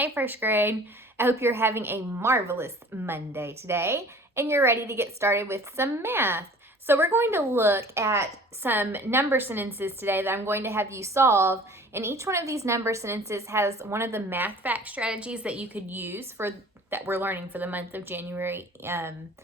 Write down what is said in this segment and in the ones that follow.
Hey, first grade. I hope you're having a marvelous Monday today and you're ready to get started with some math. So we're going to look at some number sentences today that I'm going to have you solve, and each one of these number sentences has one of the math fact strategies that you could use that we're learning for the month of January. And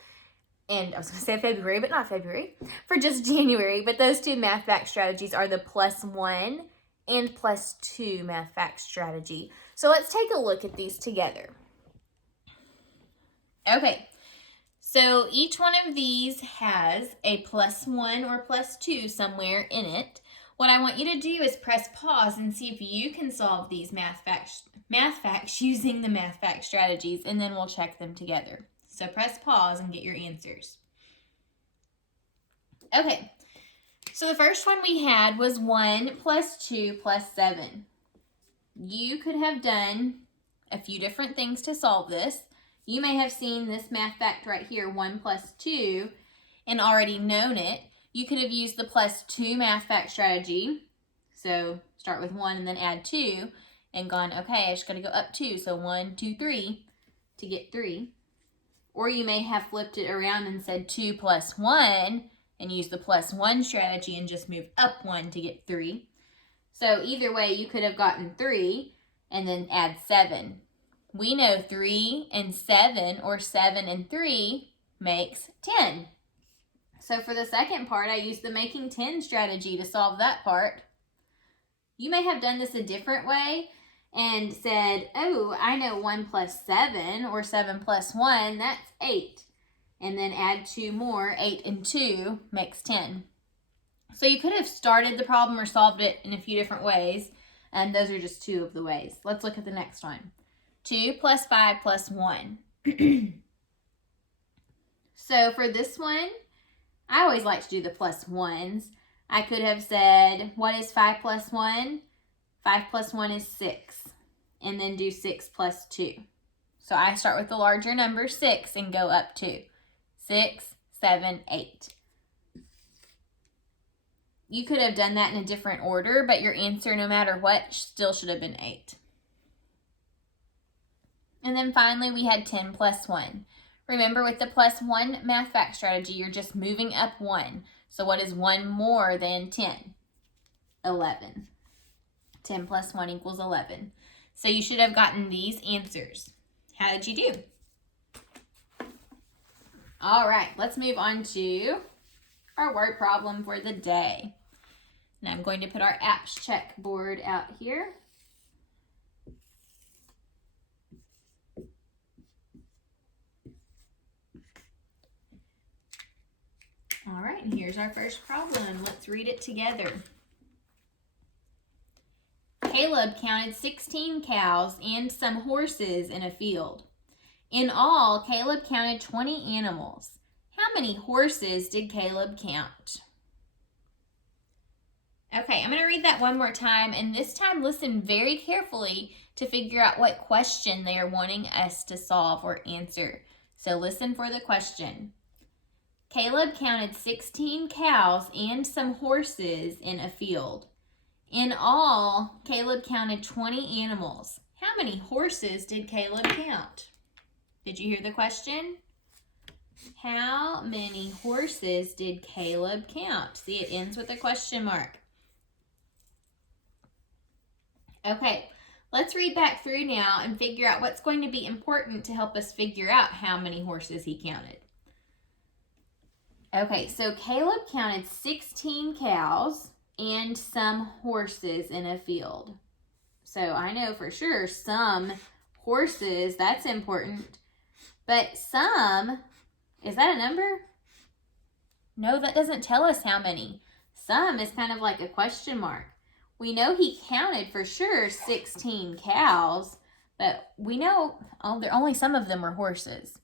I was going to say February, but not February, for just January. But those two math fact strategies are the +1 and +2 math fact strategy. So let's take a look at these together. Okay, so each one of these has a +1 or +2 somewhere in it. What I want you to do is press pause and see if you can solve these math facts using the math fact strategies, and then we'll check them together. So press pause and get your answers. Okay, so the first one we had was 1 + 2 + 7. You could have done a few different things to solve this. You may have seen this math fact right here, 1 + 2, and already known it. You could have used the +2 math fact strategy. So start with 1 and then add 2 and gone, okay, I just got to go up 2. So 1, 2, 3 to get 3. Or you may have flipped it around and said 2 + 1 and used the +1 strategy and just moved up 1 to get 3. So either way, you could have gotten 3 and then add 7. We know 3 and 7 or 7 and 3 makes 10. So for the second part, I used the making 10 strategy to solve that part. You may have done this a different way and said, oh, I know 1 + 7 or 7 + 1, that's 8. And then add 2 more, 8 and 2 makes 10. So you could have started the problem or solved it in a few different ways, and those are just 2 of the ways. Let's look at the next one. 2 + 5 + 1. So for this one, I always like to do the +1s. I could have said, what is 5 + 1? 5 + 1 is 6, and then do 6 + 2. So I start with the larger number 6 and go up 2. 6, 7, 8. You could have done that in a different order, but your answer, no matter what, still should have been 8. And then finally, we had 10 + 1. Remember, with the +1 math fact strategy, you're just moving up 1. So what is 1 more than 10? 11. 10 + 1 equals 11. So you should have gotten these answers. How did you do? All right, let's move on to our word problem for the day. And I'm going to put our apps check board out here. All right, and here's our first problem. Let's read it together. Caleb counted 16 cows and some horses in a field. In all, Caleb counted 20 animals. How many horses did Caleb count? Okay, I'm going to read that one more time, and this time listen very carefully to figure out what question they are wanting us to solve or answer. So listen for the question. Caleb counted 16 cows and some horses in a field. In all, Caleb counted 20 animals. How many horses did Caleb count? Did you hear the question? How many horses did Caleb count? See, it ends with a question mark. Okay, let's read back through now and figure out what's going to be important to help us figure out how many horses he counted. Okay, so Caleb counted 16 cows and some horses in a field. So I know for sure some horses, that's important. But some, is that a number? No, that doesn't tell us how many. Some is kind of like a question mark. We know he counted for sure 16 cows, but we know only some of them were horses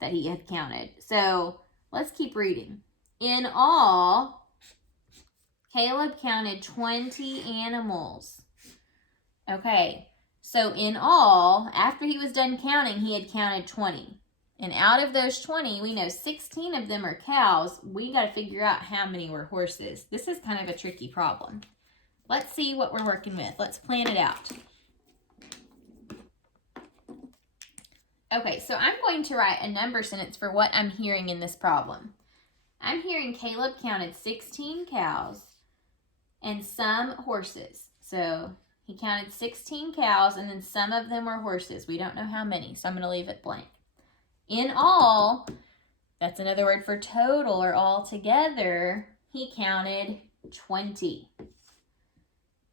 that he had counted. So let's keep reading. In all, Caleb counted 20 animals. Okay, so in all, after he was done counting, he had counted 20. And out of those 20, we know 16 of them are cows. We got to figure out how many were horses. This is kind of a tricky problem. Let's see what we're working with. Let's plan it out. Okay, so I'm going to write a number sentence for what I'm hearing in this problem. I'm hearing Caleb counted 16 cows and some horses. So he counted 16 cows and then some of them were horses. We don't know how many, so I'm going to leave it blank. In all, that's another word for total or all together, he counted 20.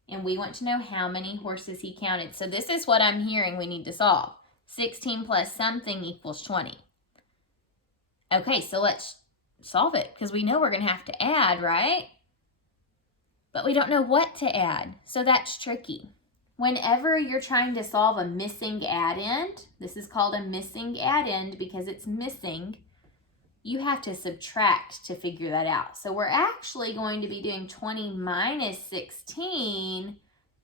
And we want to know how many horses he counted. So this is what I'm hearing we need to solve. 16 plus something equals 20. Okay, so let's solve it because we know we're going to have to add, right? But we don't know what to add, so that's tricky. Whenever you're trying to solve a missing addend, this is called a missing addend because it's missing, you have to subtract to figure that out. So we're actually going to be doing 20 minus 16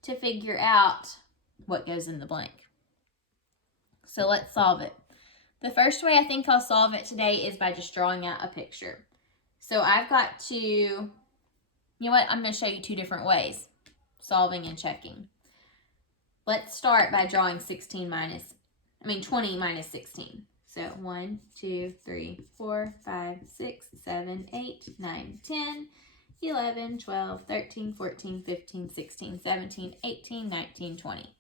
to figure out what goes in the blank. So let's solve it. The first way I think I'll solve it today is by just drawing out a picture. So I've got to, you know what, I'm going to show you two different ways, solving and checking. Let's start by drawing 20 minus 16. So 1, 2, 3, 4, 5, 6, 7, 8, 9, 10, 11, 12, 13, 14, 15, 16, 17, 18, 19, 20.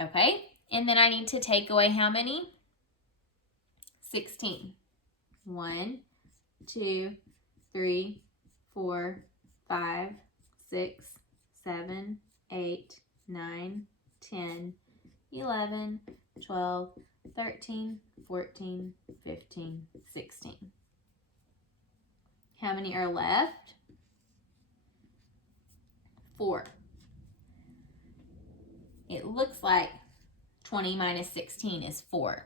Okay, and then I need to take away how many? 16. 1, 2, 3, 4, 5, 6, 7, 8, 9, 10, 11, 12, 13, 14, 15, 16. How many are left? 4. It looks like 20 minus 16 is 4.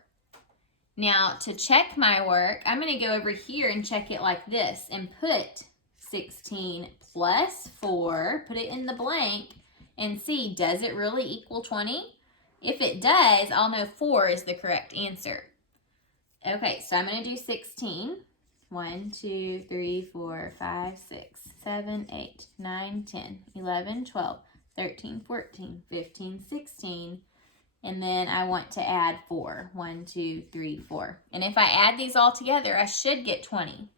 Now, to check my work, I'm going to go over here and check it like this and put 16 plus 4, put it in the blank, and see, does it really equal 20? If it does, I'll know 4 is the correct answer. Okay, so I'm going to do 16. 1, 2, 3, 4, 5, 6, 7, 8, 9, 10, 11, 12, 13, 14, 15, 16. And then I want to add 4. 1, 2, 3, 4. And if I add these all together, I should get 20.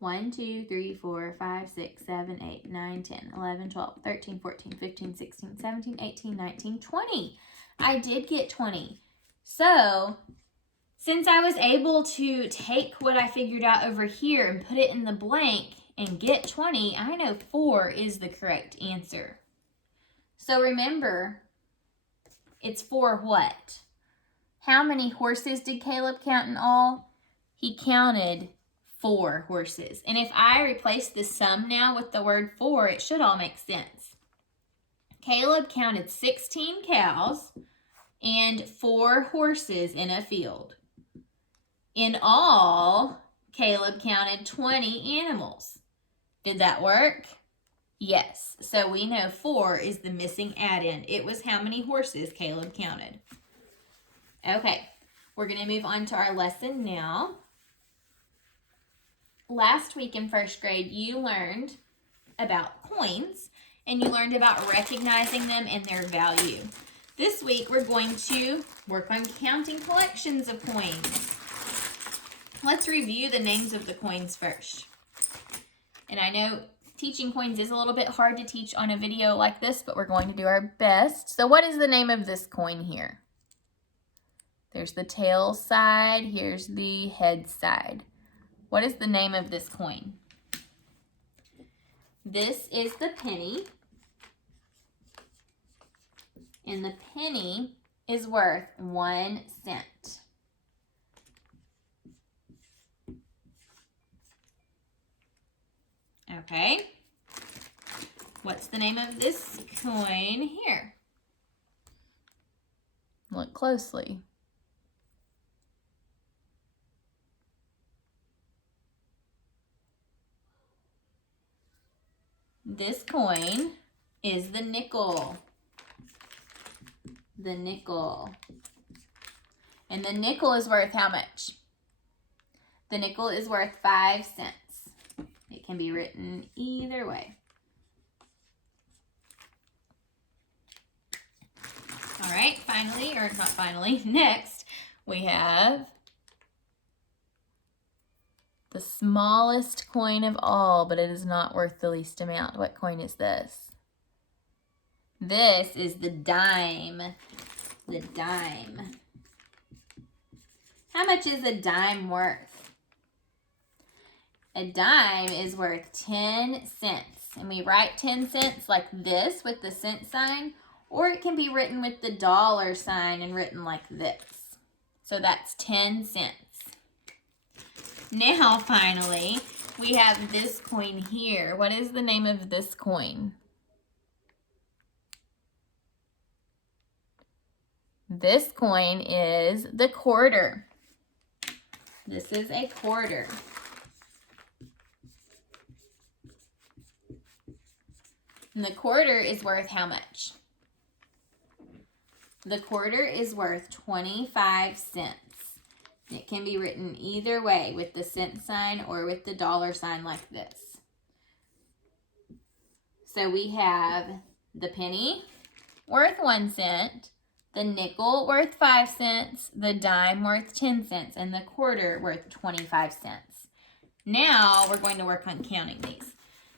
1, 2, 3, 4, 5, 6, 7, 8, 9, 10, 11, 12, 13, 14, 15, 16, 17, 18, 19, 20. I did get 20. So, since I was able to take what I figured out over here and put it in the blank and get 20, I know 4 is the correct answer. So remember, it's 4 what? How many horses did Caleb count in all? He counted 4 horses. And if I replace the sum now with the word 4, it should all make sense. Caleb counted 16 cows and 4 horses in a field. In all, Caleb counted 20 animals. Did that work? Yes. So we know 4 is the missing addend. It was how many horses Caleb counted. Okay, we're going to move on to our lesson now. Last week in first grade, you learned about coins, and you learned about recognizing them and their value. This week, we're going to work on counting collections of coins. Let's review the names of the coins first. And I know teaching coins is a little bit hard to teach on a video like this, but we're going to do our best. So what is the name of this coin here? There's the tail side, here's the head side. What is the name of this coin? This is the penny. And the penny is worth 1 cent. Okay. What's the name of this coin here? Look closely. This coin is the nickel. The nickel. And the nickel is worth how much? The nickel is worth 5 cents. It can be written either way. All right. right, finally, or not finally, next we have the smallest coin of all, but it is not worth the least amount. What coin is this? This is the dime. The dime. How much is a dime worth? A dime is worth 10 cents. And we write 10 cents like this with the cent sign, or it can be written with the dollar sign and written like this. So that's 10 cents. Now, finally, we have this coin here. What is the name of this coin? This coin is the quarter. This is a quarter. And the quarter is worth how much? The quarter is worth 25 cents. It can be written either way, with the cent sign or with the dollar sign like this. So we have the penny worth 1 cent, the nickel worth 5 cents, the dime worth 10 cents, and the quarter worth 25 cents. Now we're going to work on counting these.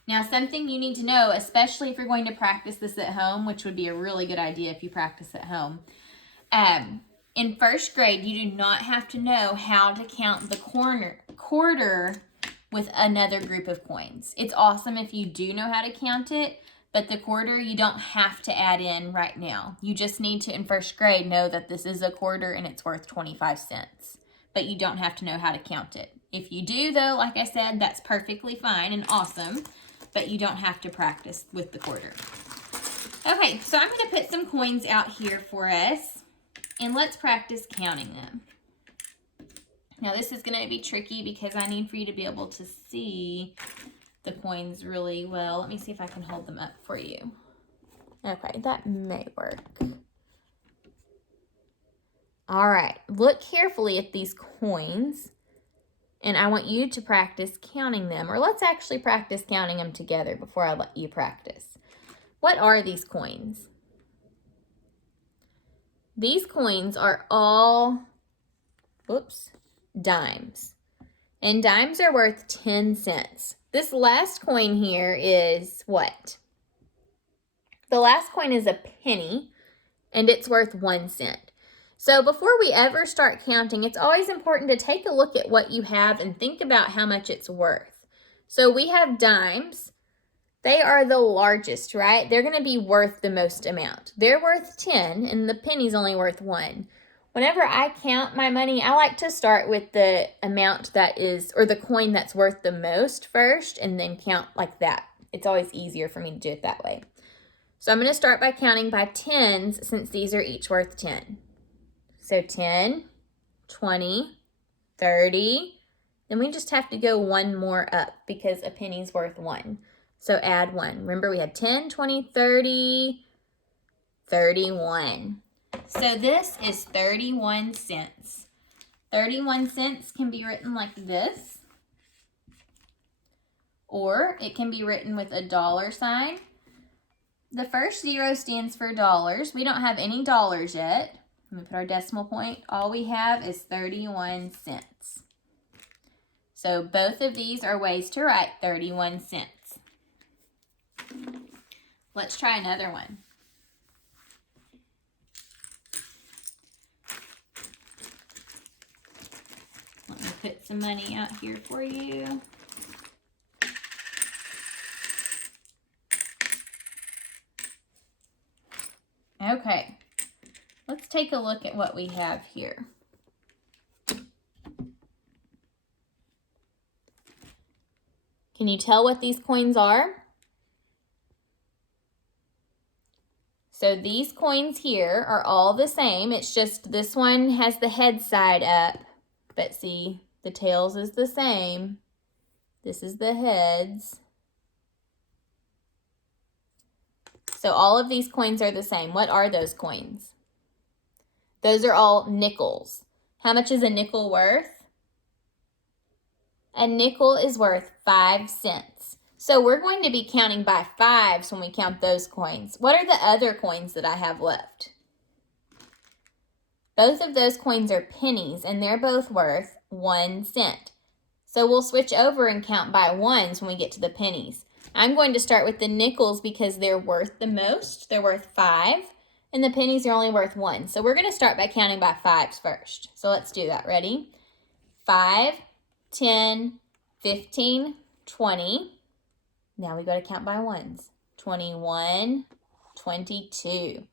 Now, something you need to know, especially if you're going to practice this at home, which would be a really good idea if you practice at home. In first grade, you do not have to know how to count the quarter with another group of coins. It's awesome if you do know how to count it, but the quarter you don't have to add in right now. You just need to, in first grade, know that this is a quarter and it's worth 25 cents. But you don't have to know how to count it. If you do, though, like I said, that's perfectly fine and awesome, but you don't have to practice with the quarter. Okay, so I'm going to put some coins out here for us, and let's practice counting them. Now, this is going to be tricky because I need for you to be able to see the coins really well. Let me see if I can hold them up for you. Okay, that may work. All right, look carefully at these coins, and I want you to practice counting them, or let's actually practice counting them together before I let you practice. What are these coins? These coins are all, dimes. And dimes are worth 10 cents. This last coin here is what? The last coin is a penny, and it's worth 1 cent. So before we ever start counting, it's always important to take a look at what you have and think about how much it's worth. So we have dimes. They are the largest, right? They're going to be worth the most amount. They're worth 10, and the penny's only worth 1. Whenever I count my money, I like to start with the amount that is, or the coin that's worth the most first, and then count like that. It's always easier for me to do it that way. So I'm going to start by counting by tens, since these are each worth 10. So 10, 20, 30. Then we just have to go one more up because a penny's worth 1. So add 1. Remember, we had 10, 20, 30, 31. So this is 31 cents. 31 cents can be written like this, or it can be written with a dollar sign. The first 0 stands for dollars. We don't have any dollars yet. Let me put our decimal point. All we have is 31 cents. So both of these are ways to write 31 cents. Let's try another one. Let me put some money out here for you. Okay, let's take a look at what we have here. Can you tell what these coins are? So these coins here are all the same. It's just this one has the head side up. But see, the tails is the same. This is the heads. So all of these coins are the same. What are those coins? Those are all nickels. How much is a nickel worth? A nickel is worth 5 cents. So we're going to be counting by fives when we count those coins. What are the other coins that I have left? Both of those coins are pennies, and they're both worth 1 cent. So we'll switch over and count by ones when we get to the pennies. I'm going to start with the nickels because they're worth the most. They're worth 5, and the pennies are only worth 1. So we're going to start by counting by 5s first. So let's do that. Ready? 5, 10, 15, 20. Now we go to count by ones. 21, 22.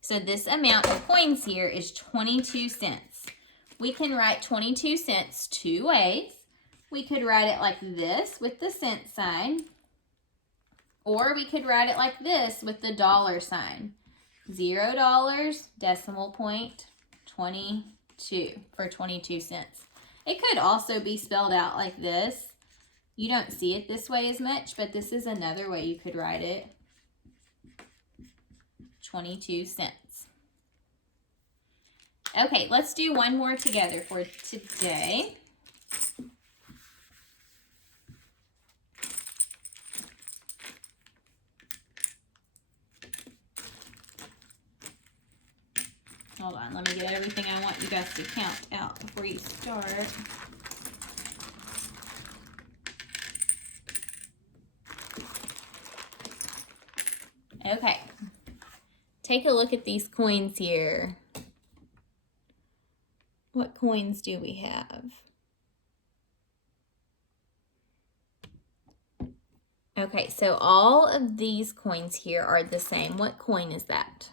So this amount of coins here is 22 cents. We can write 22 cents 2 ways. We could write it like this with the cent sign, or we could write it like this with the dollar sign. $0, decimal point, 22 for 22 cents. It could also be spelled out like this. You don't see it this way as much, but this is another way you could write it. 22 cents. Okay, let's do one more together for today. Hold on, let me get everything I want you guys to count out before you start. Okay, take a look at these coins here. What coins do we have? Okay, so all of these coins here are the same. What coin is that?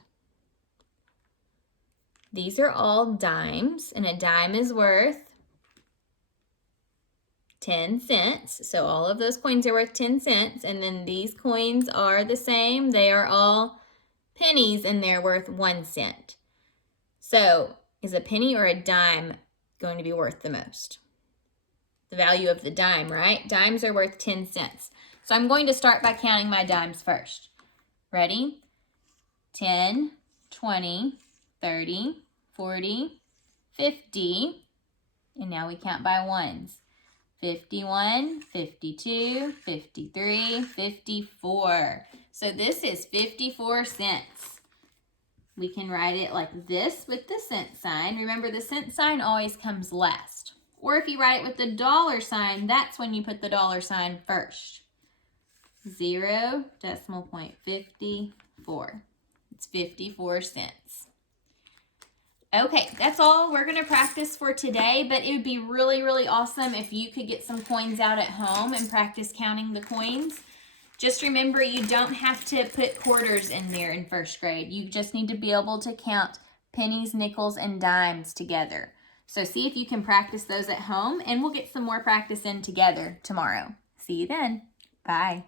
These are all dimes, and a dime is worth 10 cents. So all of those coins are worth 10 cents, and then these coins are the same. They are all pennies, and they're worth 1 cent. So is a penny or a dime going to be worth the most? The value of the dime, right? Dimes are worth 10 cents. So I'm going to start by counting my dimes first. Ready? 10, 20, 30, 40, 50, and now we count by ones. 51, 52, 53, 54. So this is 54 cents. We can write it like this with the cent sign. Remember, the cent sign always comes last. Or if you write it with the dollar sign, that's when you put the dollar sign first. 0, decimal point 54. It's 54 cents. Okay, that's all we're going to practice for today, but it would be really, really awesome if you could get some coins out at home and practice counting the coins. Just remember, you don't have to put quarters in there in first grade. You just need to be able to count pennies, nickels, and dimes together. So see if you can practice those at home, and we'll get some more practice in together tomorrow. See you then. Bye.